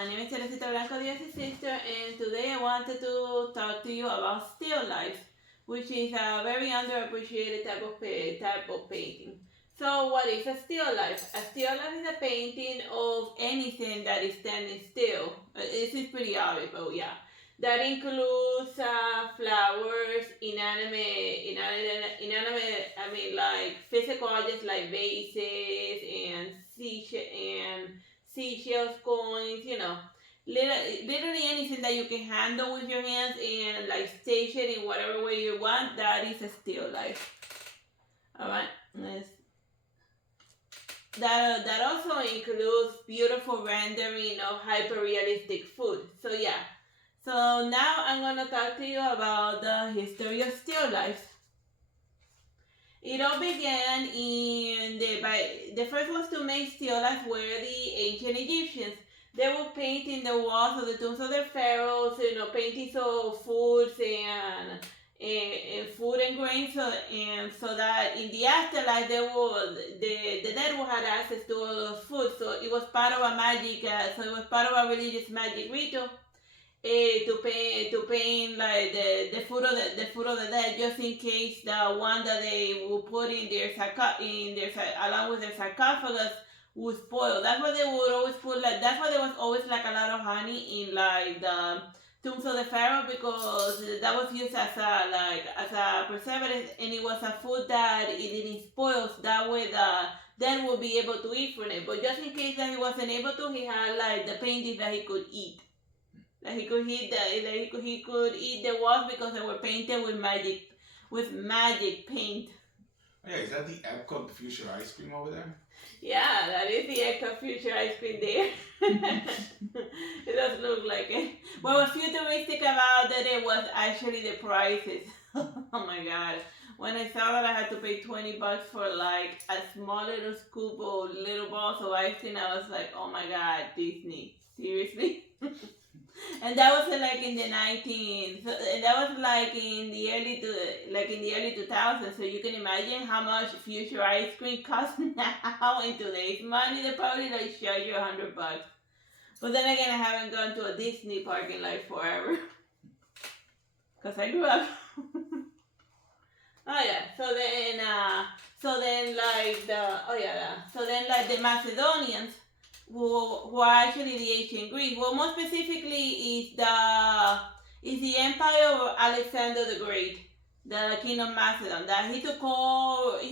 my name is Artsy Sister, and today I wanted to talk to you about still life, which is a very underappreciated type of painting. So, what is a still life? A still life is a painting of anything that is standing still. This is pretty obvious, but yeah. That includes flowers, I mean, like physical objects like vases and seashells, coins, literally anything that you can handle with your hands and like stage it in whatever way you want. That is a still life. All right. That also includes beautiful rendering of hyper realistic food. So yeah. So now I'm gonna talk to you about the history of still life. It all began in the first ones to make still life were the ancient Egyptians. They were painting the walls of the tombs of their pharaohs, paintings of foods and food and grain, so that in the afterlife the dead will have access to all those food. So it was part of a magic. So it was part of a religious magic ritual. To paint like the food of the dead, just in case the one that they will put in their along with their sarcophagus would spoil. That's why they would always put like, that's why there was always like a lot of honey in like the tombs of the pharaoh, because that was used as a preservative, and it was a food that it didn't spoil. So that way the dead would be able to eat from it. But just in case that he wasn't able to, he had like the paintings that he could eat. That he could eat the walls because they were painted with magic paint. Oh, yeah, is that the Epcot Future ice cream over there? Yeah, that is the Epcot Future ice cream there. It does look like it. What was futuristic about that it was actually the prices. Oh my god. When I saw that I had to pay $20 for like a small little scoop or little balls of ice cream, I was like, oh my god, Disney. Seriously? And that was like in the early 2000s. So you can imagine how much future ice cream costs now in today's money. They probably like charge you $100. But then again, I haven't gone to a Disney park in like forever, cause I grew up. Oh yeah. So then like the Macedonians, who are actually the ancient Greeks. Well, more specifically is the empire of Alexander the Great, the king of Macedon. That he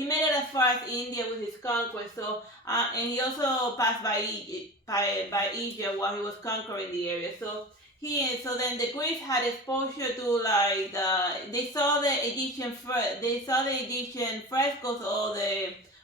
made it as far as India with his conquest. So and he also passed by Egypt while he was conquering the area. So then the Greeks had exposure to like they saw the Egyptian frescoes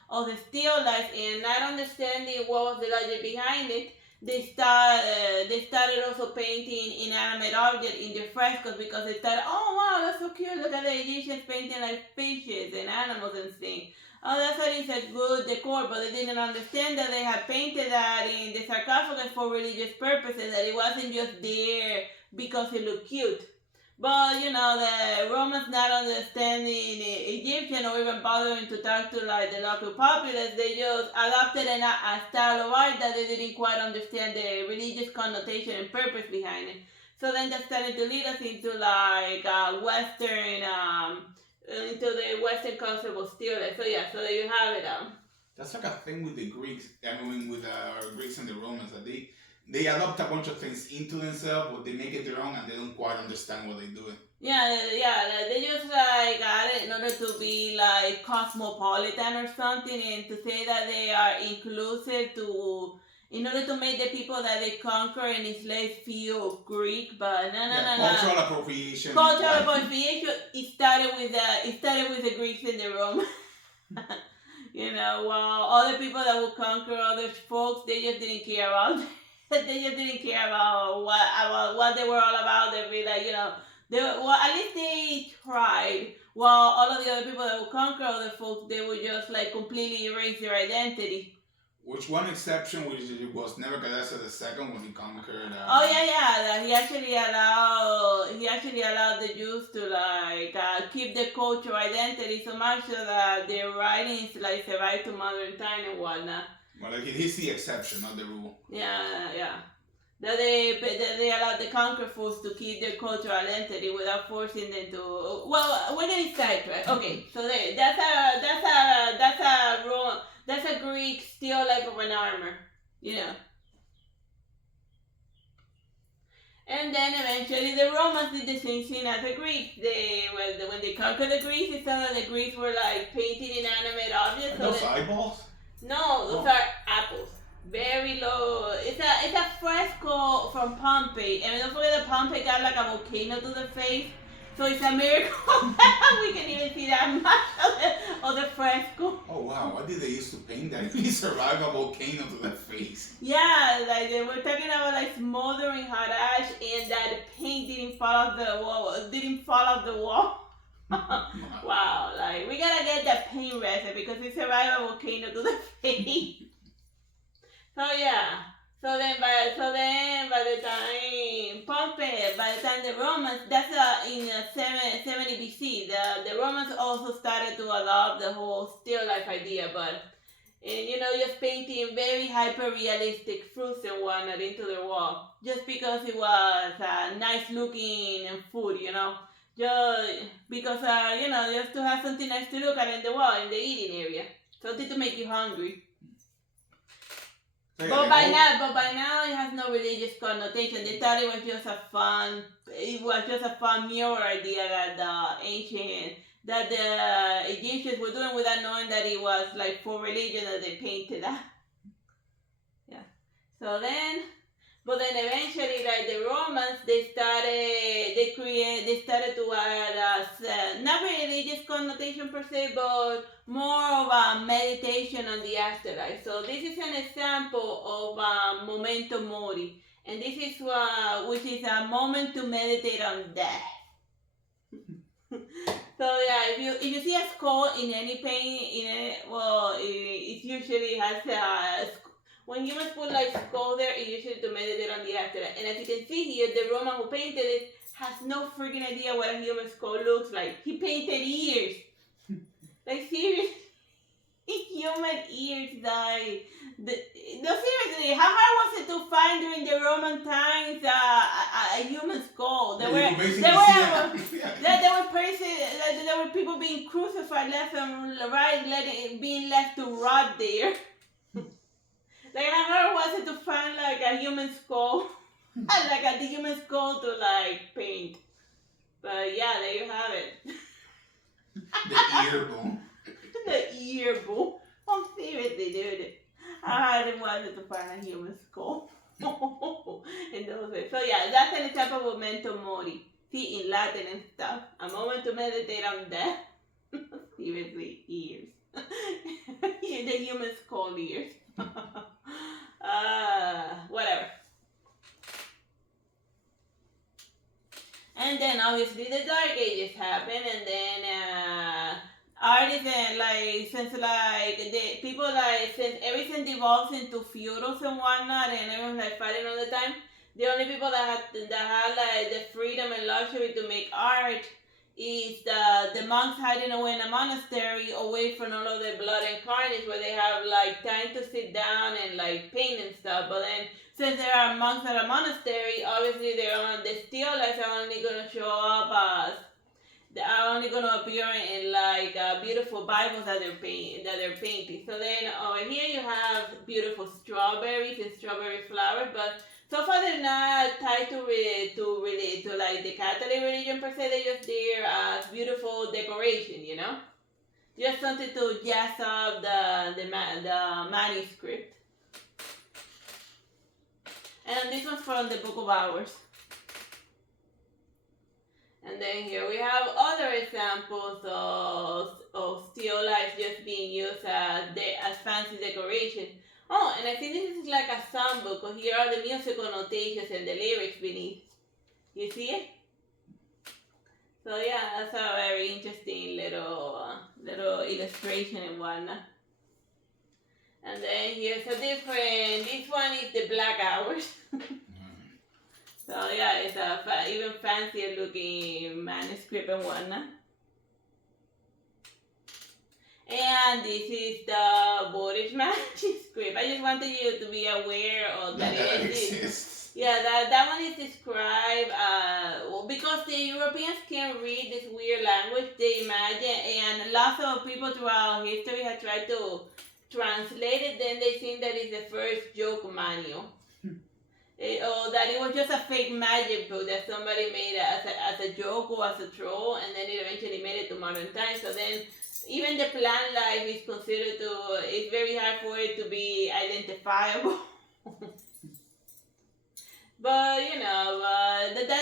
of the still life, and not understanding what was the logic behind it, they started also painting inanimate objects in their frescoes, because they started, oh wow, that's so cute, look at the Egyptians painting like fishes and animals and things. Oh, that's what is a good decor, but they didn't understand that they had painted that in the sarcophagus for religious purposes, that it wasn't just there because it looked cute. But the Romans, not understanding Egyptian or even bothering to talk to like the local populace, they just adopted a style of art that they didn't quite understand the religious connotation and purpose behind it. So then that started to lead us into like into the Western concept of still life. So yeah, so there you have it. That's like a thing with the Greeks. I mean, with Greeks and the Romans, that they adopt a bunch of things into themselves, but they make it their own, and they don't quite understand what they're doing. Yeah, they just like got it in order to be like cosmopolitan or something, and to say that they are inclusive in order to make the people that they conquer and enslave feel Greek. But no. Cultural appropriation. Cultural appropriation. It started with the Greeks and the Romans. While other people that would conquer other folks, they just didn't care about. They just didn't care about what they were all about. They'd be like, at least they tried. While all of the other people that would conquer other folks, they would just like completely erase their identity. Which one exception, which was Nebuchadnezzar II when he conquered. He actually allowed the Jews to like keep the cultural identity so much so that their writings like survived to modern time and whatnot. Well, like he's the exception, not the rule. Yeah. that they allowed the conquered fools to keep their cultural identity without forcing them to. Well, we're getting sidetracked. Okay, so there, that's a Greek steel life of an armor, you know. And then eventually the Romans did the same thing as the Greeks. When they conquered the Greeks, they saw that the Greeks were like painting inanimate objects. Are those eyeballs? No, those are apples. Very low. It's a fresco from Pompeii, and don't forget that Pompeii got like a volcano to the face, so it's a miracle we can even see that much of the fresco. Oh wow! What did they use to paint that? He survived a volcano to the face. Yeah, like they were talking about like smoldering hot ash, and that paint didn't fall off the wall. Didn't fall off the wall. Wow! Like we gotta get that paint recipe because it survived a volcano to the face. So yeah. By the time Pompeii, by the time the Romans, that's in 70 BC, the Romans also started to adopt the whole still life idea, but and just painting very hyper realistic fruits and whatnot into the wall, just because it was nice looking food, just because just to have something nice to look at in the wall in the eating area, something to make you hungry. But by now it has no religious connotation. They thought it was just a fun mural idea that the Egyptians were doing without knowing that it was like for religion that they painted that. Yeah. But then eventually, like the Romans, they started to add not religious connotation per se, but more of a meditation on the afterlife. So this is an example of Momento Mori, and this is which is a moment to meditate on death. So yeah, if you see a skull in any painting, it usually has a. When humans put like skull there, it's usually to meditate on the afterlife. And as you can see here, the Roman who painted it has no freaking idea what a human skull looks like. He painted ears. Like seriously, human ears no, seriously, how hard was it to find during the Roman times a human skull? There were people being crucified left and right, being left to rot there. Like, how hard was it to find, like, a human skull? Like, the human skull to, like, paint. But, yeah, there you have it. The ear bone. The ear bone. Oh, seriously, dude. How hard it was it to find a human skull? In those days. So, yeah, that's an example of Momento Mori. See, in Latin and stuff. A moment to meditate on death. Seriously, ears. The human skull ears. Whatever. And then obviously the Dark Ages happen, and then artists and since everything devolves into feudals and whatnot, and everyone's like fighting all the time. The only people that had like the freedom and luxury to make art is the monks hiding away in a monastery, away from all of the blood and carnage, where they have like time to sit down and like paint and stuff. But then, since there are monks at a monastery, obviously the still lifes are only gonna show up they are only gonna appear in like beautiful Bibles that they're painting. So then over here you have beautiful strawberries and strawberry flowers, but so far they're not tied to like the Catholic religion per se. They're just there as beautiful decoration, just something to jazz up the manuscript. And this one's from the Book of Hours. And then here we have other examples of still life just being used as fancy decoration. Oh, and I think this is like a songbook, because here are the musical notations and the lyrics beneath. You see it? So yeah, that's a very interesting little illustration and whatnot. And then here's a different, this one is the Black Hours. So yeah, it's a even fancier looking manuscript and whatnot. And this is the Boris manuscript. I just wanted you to be aware of that it exists. Yeah, that one is described well, because the Europeans can't read this weird language. They imagine, and lots of people throughout history have tried to translate it. Then they think that it's the first joke manual. Or that it was just a fake magic book that somebody made as a joke or as a troll, and then it eventually made it to modern times. So then, even the plant life is considered to, it's very hard for it to be identifiable. But the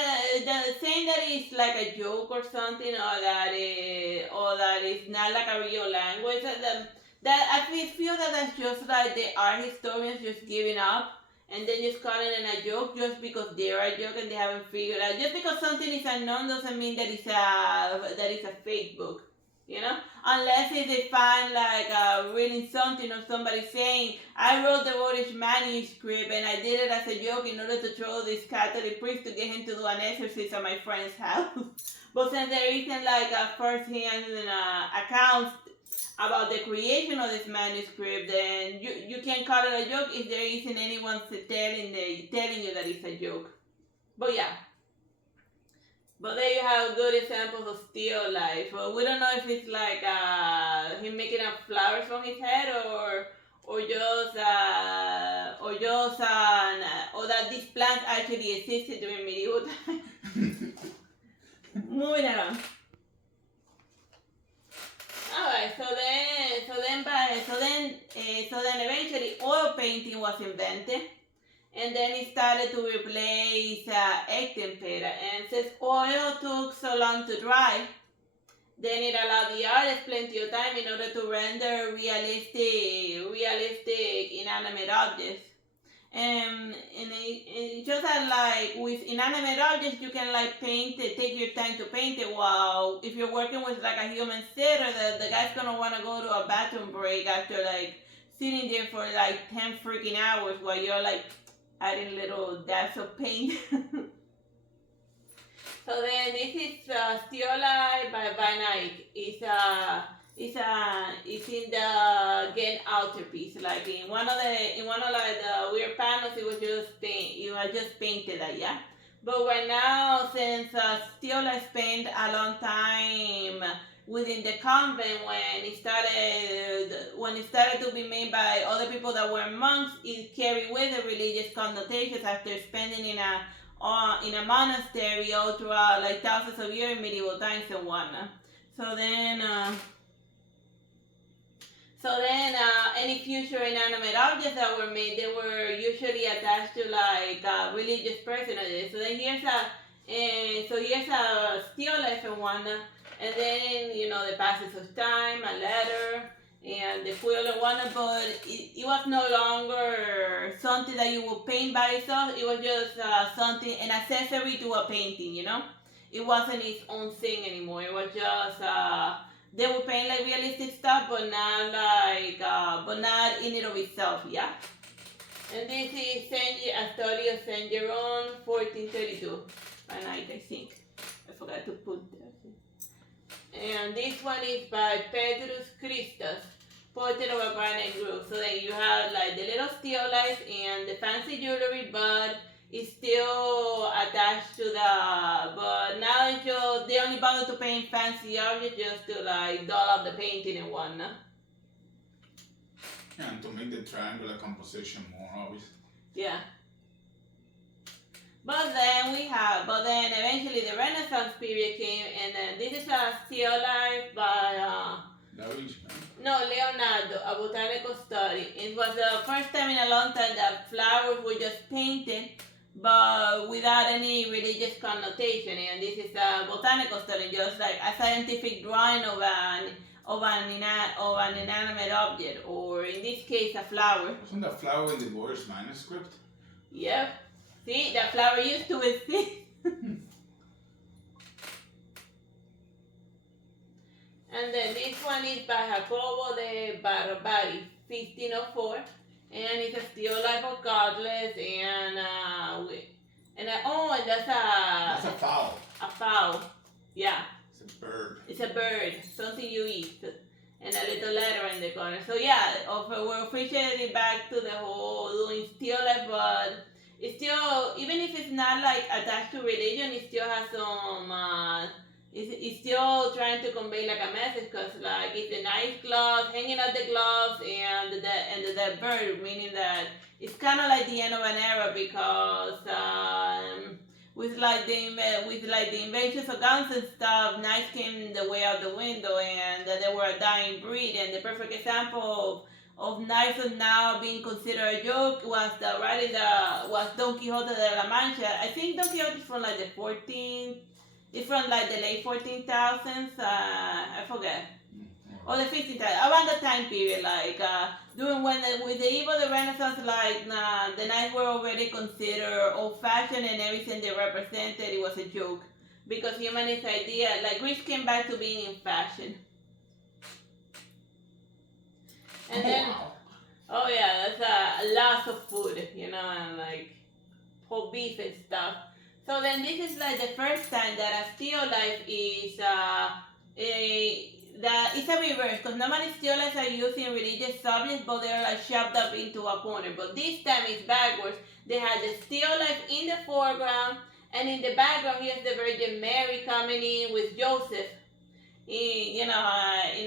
saying that it's like a joke or something, or that it's not like a real language. That I feel that that's just like the art historians just giving up and then just calling it a joke just because they're a joke and they haven't figured out. Just because something is unknown doesn't mean that it's a fake book. You know, unless if they find like reading something or somebody saying, I wrote the Polish manuscript and I did it as a joke in order to troll this Catholic priest to get him to do an exorcism at my friend's house. But since there isn't like a first-hand account about the creation of this manuscript, then you can call it a joke if there isn't anyone telling you that it's a joke. But yeah. But there you have good examples of still life. Well, we don't know if it's like him making up flowers from his head, or that these plants actually existed during medieval times. Moving around. Alright, so then eventually oil painting was invented. And then it started to replace egg tempera. And since oil took so long to dry, then it allowed the artist plenty of time in order to render realistic inanimate objects. And it just that like with inanimate objects, you can like paint it, take your time to paint it. While if you're working with like a human sitter, the guy's gonna want to go to a bathroom break after like sitting there for like 10 freaking hours while you're like adding little dabs of paint. So then this is Still Life by Van Eyck. It's in the Gen outer piece. Like in one of like the weird panels, it was just painted that, yeah. But right now, since Still Life spent a long time within the convent when it started to be made by other people that were monks, it carried with it religious connotations after spending in a monastery all throughout like thousands of years in medieval times and whatnot. So then any future inanimate objects that were made, they were usually attached to like religious personages. So then here's a still life and whatnot. And then, the passage of time, a letter, and the quill and whatnot, but it was no longer something that you would paint by itself. It was just an accessory to a painting, It wasn't its own thing anymore. It was just, they would paint like realistic stuff, but not in and of itself, yeah? And this is A Study of Saint Jerome, 1432. And I think. I forgot to put that. And this one is by Petrus Christus, portrait of a Barnett group. So then you have like the little still life and the fancy jewelry, but it's still attached to but now they only bother to paint fancy objects just to like doll up the painting and whatnot. Yeah, and to make the triangular composition more obvious. Yeah. But then eventually the Renaissance period came, and this is a still life by Da Vinci. No, Leonardo, a botanical study. It was the first time in a long time that flowers were just painted, but without any religious connotation. And this is a botanical study, just like a scientific drawing of an inanimate object, or in this case, a flower. Wasn't that flower in the Boris manuscript? Yep. See, that flower used to exist. And then this one is by Jacobo de Barbari, 1504, and it's a still life of godless, and that's a fowl. A fowl, yeah. It's a bird. It's a bird, something you eat, and a little letter in the corner. So yeah, we're officially back to the whole doing still life, but it's still, even not like attached to religion, it still has some. It's still trying to convey like a message, because like it's a nice glove, hanging out the gloves, and the bird, meaning that it's kind of like the end of an era, because with like the inventions of guns and stuff, knives came the way out the window, and they were a dying breed. And the perfect example of knives now being considered a joke was was Don Quixote de la Mancha. I think Don Quixote is from like the 14th. It's from like the late 14,000s. I forget. Or the 15th, around the time period, like during with the eve of the Renaissance, like the knights were already considered old-fashioned, and everything they represented, it was a joke, because humanist idea, like Greece, came back to being in fashion. And then, oh yeah, that's lots of food, and like whole beef and stuff. So then this is like the first time that a still life is it's a reverse, because normally still lifes are used in religious subjects, but they're like shoved up into a corner. But this time it's backwards. They had the still life in the foreground, and in the background here's the Virgin Mary coming in with Joseph. In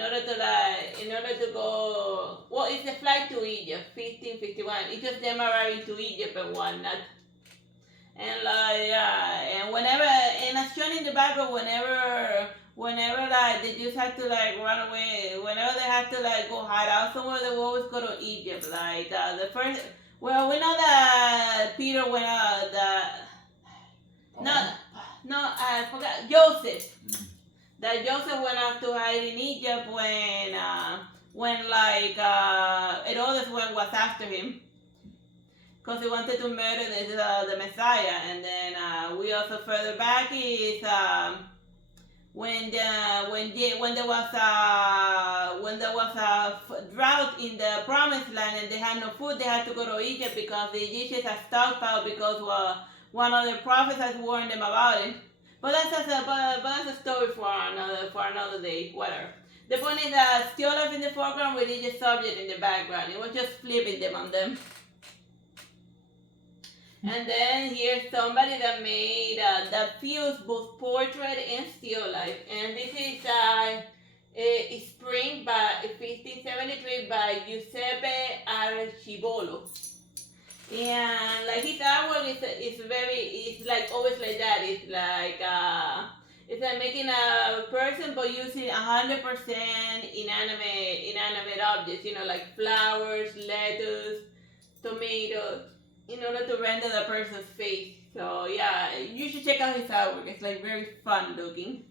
order to go. Well, it's the flight to Egypt, 1551. It's just them arriving to Egypt and whatnot. And like and whenever, and as shown in the Bible, whenever like they just had to like run away, whenever they had to like go hide out somewhere, they would always go to Egypt. Like the first, well, we know that Peter went out. I forgot Joseph. That Joseph went out to hide in Egypt when like Herodes was after him, because he wanted to murder the Messiah. And then we also further back is when there was a drought in the Promised Land, and they had no food. They had to go to Egypt because the Egyptians had stockpiled, because one of the prophets had warned them about it. But that's a story for another day. Whatever. The point is that still life in the foreground, religious subject in the background. It was just flipping them on them. And then here's somebody that made that fused both portrait and still life. And this is Spring by 1573 by Giuseppe Arcivolo. And like his artwork is like always like that. It's like making a person, but using 100% inanimate objects. Like flowers, lettuce, tomatoes, in order to render the person's face. So yeah, you should check out his artwork. It's like very fun looking.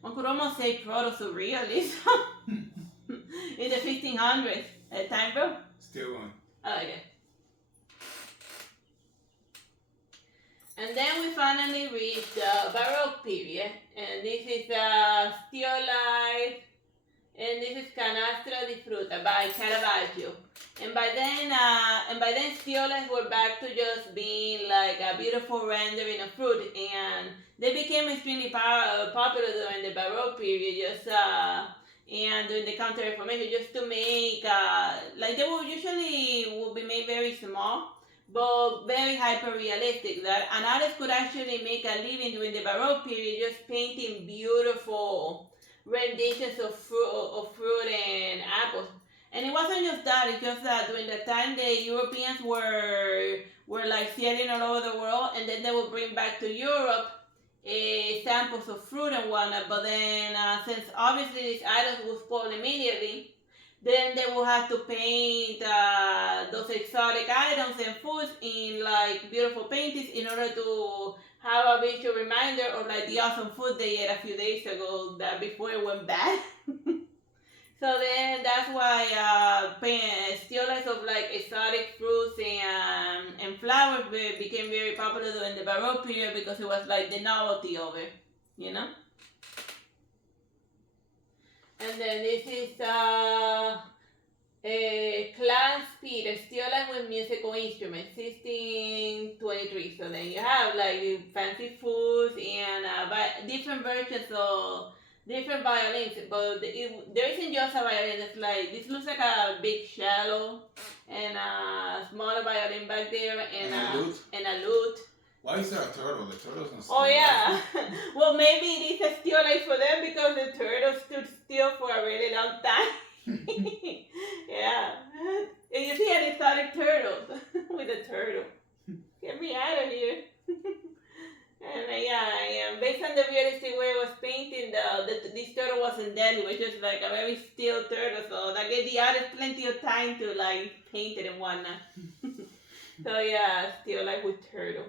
One could almost say proto-surrealism in the 1500s. Time, bro? Still on. I like it. And then we finally reached the Baroque period, and this is Still Life, and this is Canastra di Frutta by Caravaggio. And by then still life were back to just being like a beautiful rendering of fruit, and they became extremely popular during the Baroque period, and during the Counter-Reformation, just to make like they would be made very small, but very hyper-realistic, that an artist could actually make a living during the Baroque period just painting beautiful renditions of fruit and apples. And it wasn't just that, it's just that during the time the Europeans were like sailing all over the world, and then they would bring back to Europe samples of fruit and whatnot. But then since obviously these items would spoil immediately, then they will have to paint those exotic items and foods in like beautiful paintings in order to have a visual reminder of like the awesome food they ate a few days ago that before it went bad. So then that's why still life of like exotic fruits and flowers became very popular during the Baroque period, because it was like the novelty of it, And then this is Clarence Peters, Still Life with Musical Instruments, 1623. So then you have like fancy foods and different versions of different violins, but there isn't just a violin. It's like, this looks like a big cello, and a smaller violin back there, and a lute. Why is there a turtle? The turtle's not still Oh yeah. alive. Well, maybe it is a still life for them because the turtle stood still for a really long time. Yeah. And you see an exotic turtle with a turtle. Get me out of here. And yeah, based on the realistic way it was painting, this turtle wasn't dead. It was just like a very still turtle, so that gave the artist plenty of time to like paint it and whatnot. So yeah, still life with turtle.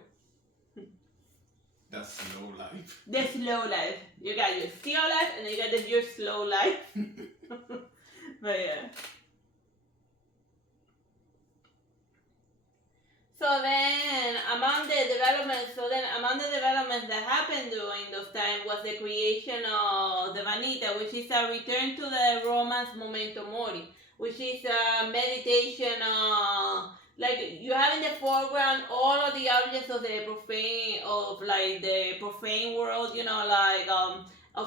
That's slow life. The slow life. You got your still life and then you got your slow life. But yeah. So then, among the developments that happened during those times was the creation of the Vanita, which is a return to the Romance Momento Mori, which is a meditation. Like you have in the foreground all of the objects of the profane world,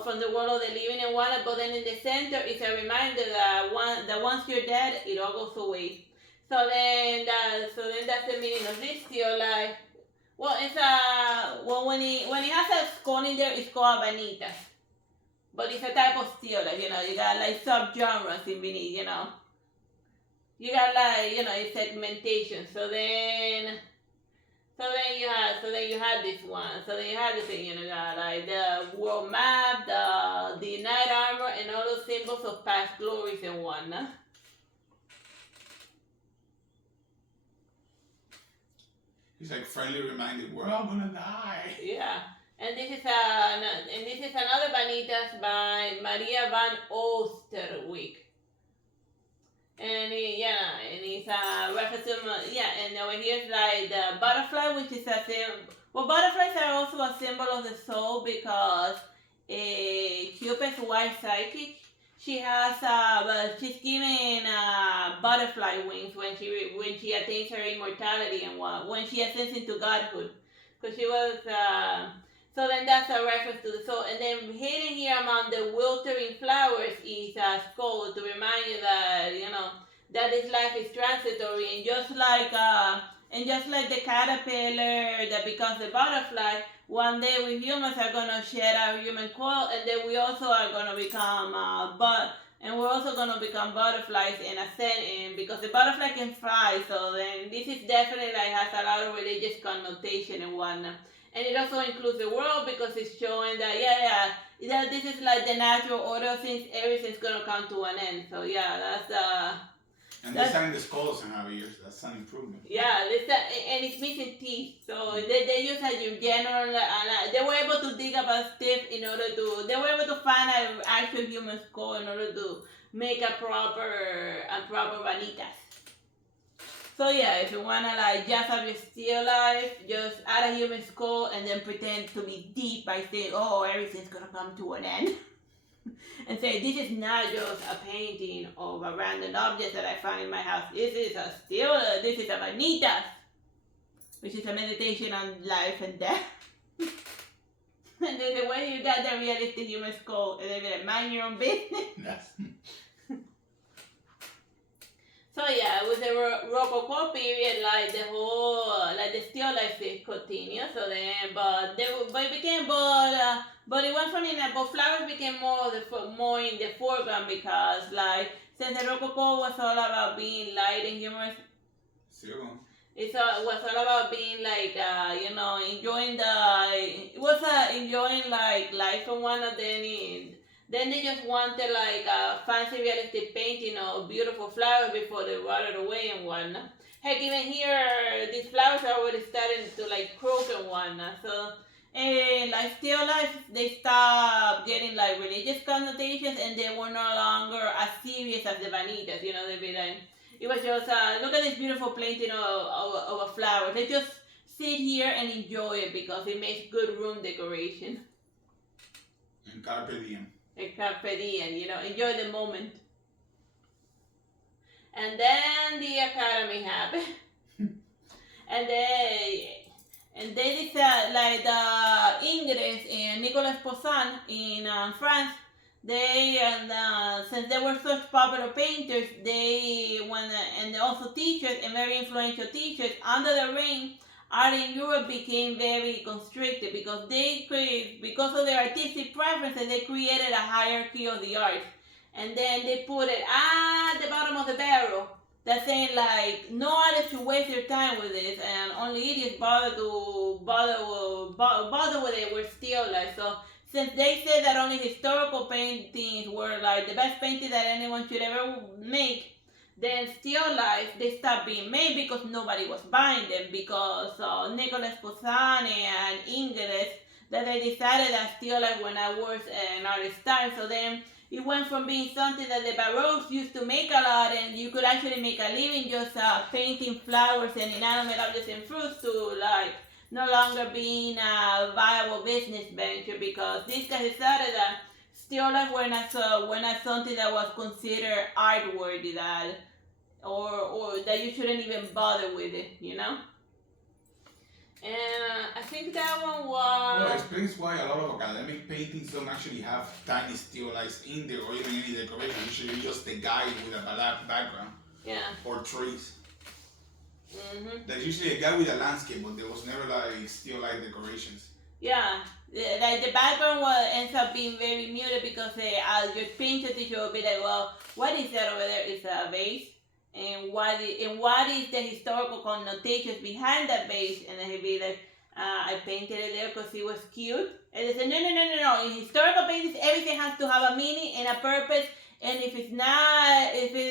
from the world of the living and whatnot. But then in the center is a reminder that once you're dead, it all goes away. So then that's the meaning of this still life. Well, when it has a skull in there, it's called Vanitas. But it's a type of still life, you got like subgenres in beneath, You got like, it's segmentation. So then you had this one. So then you had the thing, you got like the world map, the knight armor, and all those symbols of past glories and whatnot. He's like friendly reminded, we're all gonna die. Yeah. And this is another Vanitas by Maria van Oosterwijk. And it's a reference to, and over here is like the butterfly, which is a symbol. Well, butterflies are also a symbol of the soul because Cupid's wife psychic, she's given butterfly wings when she attains her immortality and when she ascends into godhood, because she was. So then that's a reference to the soul. And then hidden here among the wilting flowers is a skull to remind you that, that this life is transitory. And just like the caterpillar that becomes the butterfly, one day we humans are going to shed our human coil, and then we also are going to become butterflies and ascend, because the butterfly can fly. So then this is definitely like has a lot of religious connotation and whatnot. And it also includes the world because it's showing that this is like the natural order since everything's gonna come to an end. So and they're selling the skulls in our ears. That's an improvement. Yeah, and it's missing teeth. So they use a general. They were able to dig up a stiff they were able to find an actual human skull in order to make a proper vanitas. So yeah, if you wanna like just have your still life, just add a human skull and then pretend to be deep by saying, oh, everything's gonna come to an end. And say, this is not just a painting of a random object that I found in my house. This is a Vanitas, which is a meditation on life and death. And then the way you got the realistic human skull, and then mind your own business. Yes. So yeah, with the Rococo period, like the still life did continue. So then, but it went from but flowers became more in the foreground because since the Rococo was all about being light and humorous. Still. It was all about being enjoying enjoying life and whatnot. Then they just wanted a fancy realistic painting of beautiful flowers before they rotted away and whatnot. Heck, even here, these flowers are already starting to croak and whatnot. So, still life, they stopped getting religious connotations and they were no longer as serious as the Vanitas. They'd be like, it was just, look at this beautiful painting of a flower. They just sit here and enjoy it because it makes good room decoration. And carpe diem. Carpe diem, enjoy the moment. And then the academy happened. and they decided, the Ingres and Nicolas Poussin in France, since they were such popular painters, and also teachers and very influential teachers, under the reign art in Europe became very constricted because of their artistic preferences, they created a hierarchy of the arts, and then they put it at the bottom of the barrel. That's saying like no artist should waste their time with this, and only idiots bother with it with still life. So since they said that only historical paintings were like the best painting that anyone should ever make, then still life they stopped being made because nobody was buying them because Nicolas Pozzani and Ingres that they decided that still life were not worth an artist's time. So then it went from being something that the Baroques used to make a lot and you could actually make a living just painting flowers and inanimate objects and fruits to like no longer being a viable business venture because these guys decided that still life were not something that was considered art worthy that or that you shouldn't even bother with it, you know? And I think that one was. Well, it explains why a lot of academic paintings don't actually have tiny still lifes in there or even any decoration. Usually just a guy with a black background. Yeah. Or trees. Mm-hmm. There's usually a guy with a landscape, but there was never like still life decorations. Yeah. Like the background ends up being very muted because your painter teacher will be like, well, what is that over there? It's a vase. And what is the historical connotations behind that vase? And then he'd be like, I painted it there because it was cute. And they said, no. In historical paintings, everything has to have a meaning and a purpose. And if it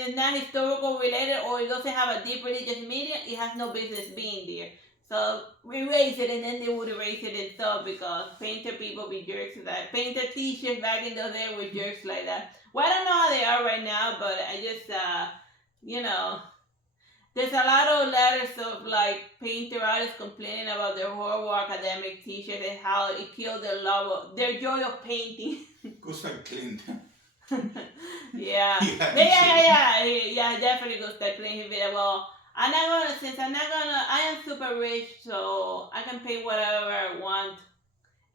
is not historical related or it doesn't have a deep religious meaning, it has no business being there. So we erase it, and then they would erase it and stuff because painter people be jerks like that. Painter teachers back in those days were jerks like that. Well, I don't know how they are right now, but I just there's a lot of letters of like painter artists complaining about their horrible academic teachers and how it killed their their joy of painting. Gustav Klimt. Yeah, definitely Gustav Klimt. He'd be like, well, I am super rich, so I can paint whatever I want.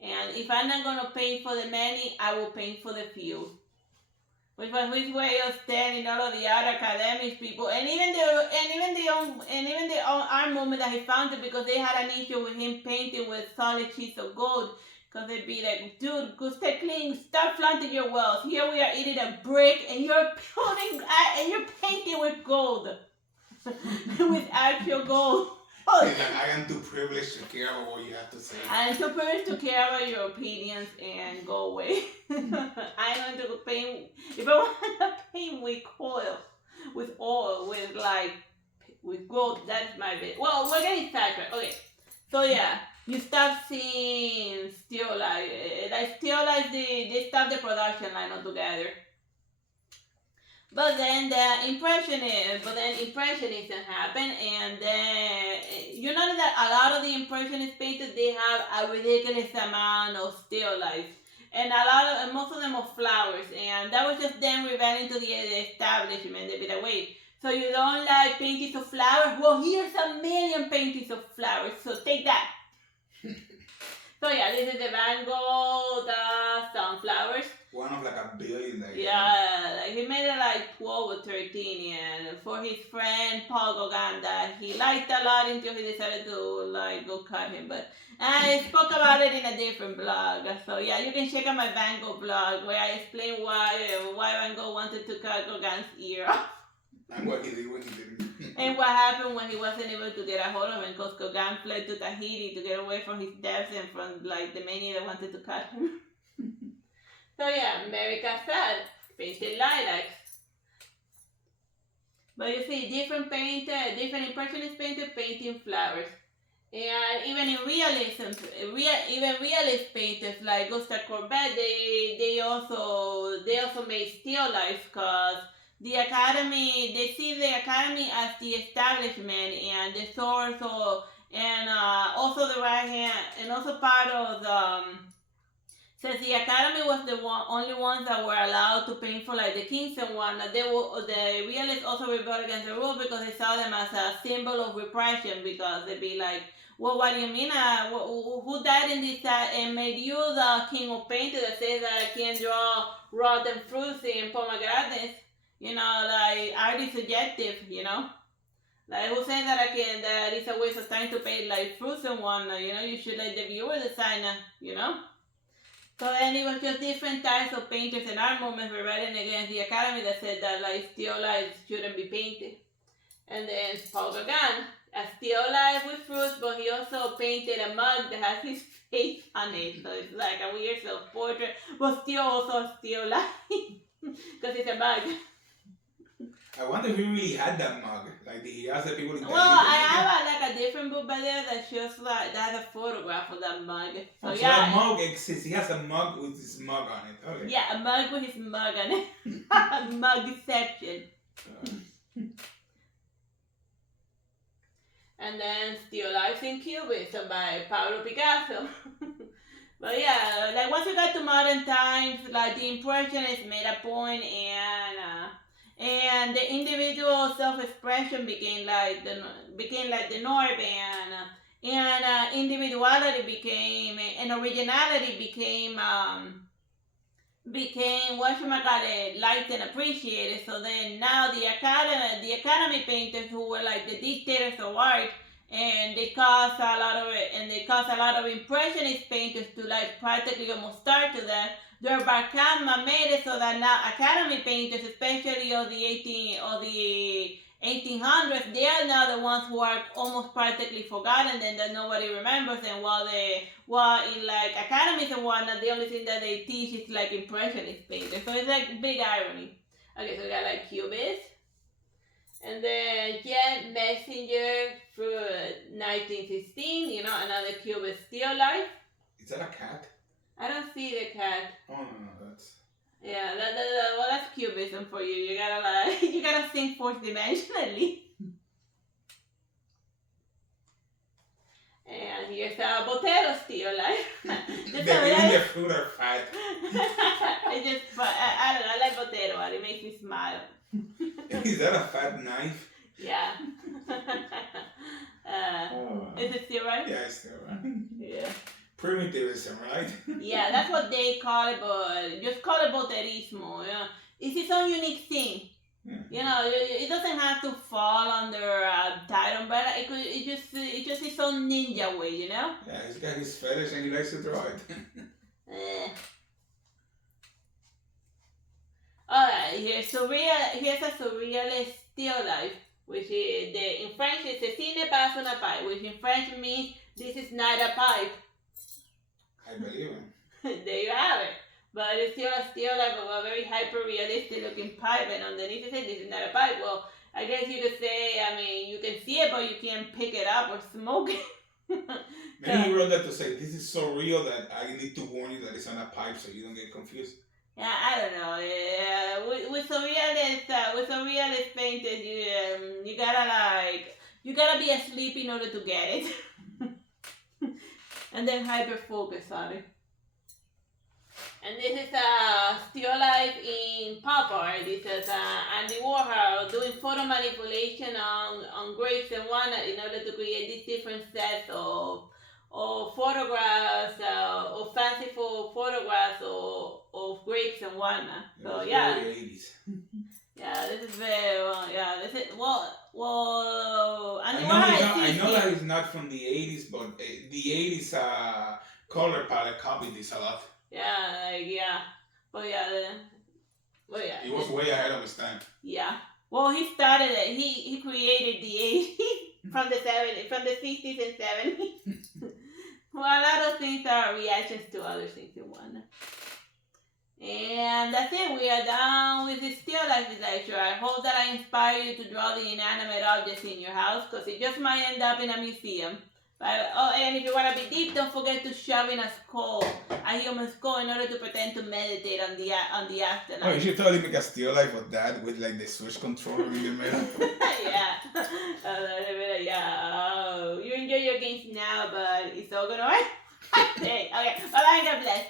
And if I'm not gonna paint for the many, I will paint for the few. Which was his way of standing all of the other academics people, and even the art movement that he founded because they had an issue with him painting with solid sheets of gold. Because they'd be like, dude, Gustav Klimt, stop flaunting your wealth. Here we are eating a brick, and you're painting with gold, with actual gold. I am too privileged to care about what you have to say. I am too privileged to care about your opinions and go away. I'm going to paint. If I want to paint with oil, with gold, that's my bit. Well, we're getting sidetracked. Okay, so yeah. You start seeing still life. They stop the production line altogether. But then Impressionism happened, and then you notice that a lot of the Impressionist painters they have a ridiculous amount of still life, and most of them are flowers, and that was just them revealing to the establishment. They'd be like, wait. So you don't like paintings of flowers? Well, here's a million paintings of flowers, so take that. So yeah, this is the Van Gogh, the sunflowers. One of like a billion. Like he made it like 12 or 13, and for his friend Paul Gauguin that he liked a lot until he decided to like go cut him. But I spoke about it in a different blog. So yeah, you can check out my Van Gogh blog where I explain why Van Gogh wanted to cut Gauguin's ear off. And what he did when he didn't. And what happened when he wasn't able to get a hold of him because Gauguin fled to Tahiti to get away from his debts and from like the mania that wanted to cut him. So yeah, Mary Cassatt painted lilacs. But you see, different impressionist painters painting flowers. And even in realism, even realist painters like Gustave Courbet, they also made still lifes because the Academy, they see the Academy as the establishment and the source and also the right hand, and also part of the, since the Academy was the only ones that were allowed to paint for like the kings and whatnot, the realists also rebelled against the rules because they saw them as a symbol of repression because they'd be like, well, what do you mean? Who died in this and made you the king of painting that says that I can't draw rotten fruits and pomegranates? You know, like art is subjective, you know. Like who said that again? That it's a waste of time to paint like fruits and whatnot. You should let the viewer decide. So then it was just different types of painters and art movements rebelling against the academy that said that like still life shouldn't be painted. And then Paul Gauguin, a still life with fruits, but he also painted a mug that has his face on it. So it's like a weird self-portrait, but still also a still life because it's a mug. I wonder if he really had that mug. Like, did he ask the people in Well, I have a different book by there that shows like that has a photograph of that mug. So, so that mug exists. He has a mug with his mug on it. Okay. Yeah, a mug with his mug on it. Mug deception. And then Still Life in Cubism by Pablo Picasso. But yeah, like once you got to modern times, like the Impressionists made a point, and the individual self-expression became like the norm, and individuality became, and originality became liked and appreciated. So then now the academy painters who were like the dictators of art, and they caused a lot of impressionist painters to like practically almost start to that. Their Barkama made it so that now academy painters, especially of the 1800s, they are now the ones who are almost practically forgotten and that nobody remembers. And while in like academies and whatnot, the only thing that they teach is like impressionist painters. So it's like big irony. Okay, so we got like Cubists. And then Jet Messenger for 1916, another Cubist still life. Is that a cat? I don't see the cat. Oh no, that's. Yeah, well, that's Cubism for you. You gotta think fourth dimensionally. And here's a Botero still life. The fruit are fat. I don't know. I like Botero, but it makes me smile. Is that a fat knife? Yeah. Is it still right? Yeah, it's still right. Yeah. Primitivism, right? Yeah, that's what they call it, but just call it Boterismo. It's its own unique thing. Yeah. It doesn't have to fall under a title, but it just its own ninja way, Yeah, he's got his fetish and he likes to draw it. Alright, here's a surrealist still life, which is in French it's "Ceci n'est pas une pipe," which in French means this is not a pipe. I believe him. There you have it. But it's still a still life of a very hyper-realistic looking pipe, and underneath it says this is not a pipe. Well, I guess you could say, you can see it, but you can't pick it up or smoke it. Maybe he wrote that to say, this is so real that I need to warn you that it's not a pipe so you don't get confused. Yeah, I don't know. Yeah, with surrealist painters, you gotta be asleep in order to get it, and then hyper focus on it. And this is a still life in pop art. This is Andy Warhol doing photo manipulation on grapes and whatnot in order to create these different sets of photographs, of fanciful photographs of grapes and whatnot. So yeah. Very 80s. Yeah, this is very Andy I know that it's not from the 80s, but the 80s color palette copied this a lot. Yeah, but yeah. It was way ahead of his time. Yeah. Well, he started it. He created the 80s from the 70s, from the 60s and 70s. Well, a lot of things are reactions to other things in one. And that's it. We are done with the still life lecture. I hope that I inspire you to draw the inanimate objects in your house, because it just might end up in a museum. And if you want to be deep, don't forget to shove in a human skull, in order to pretend to meditate on the afterlife. Oh, you should totally make a still life of that with like the switch controller in the middle. Yeah. You enjoy your games now, but it's all gonna work. Okay. Bye-bye. God bless.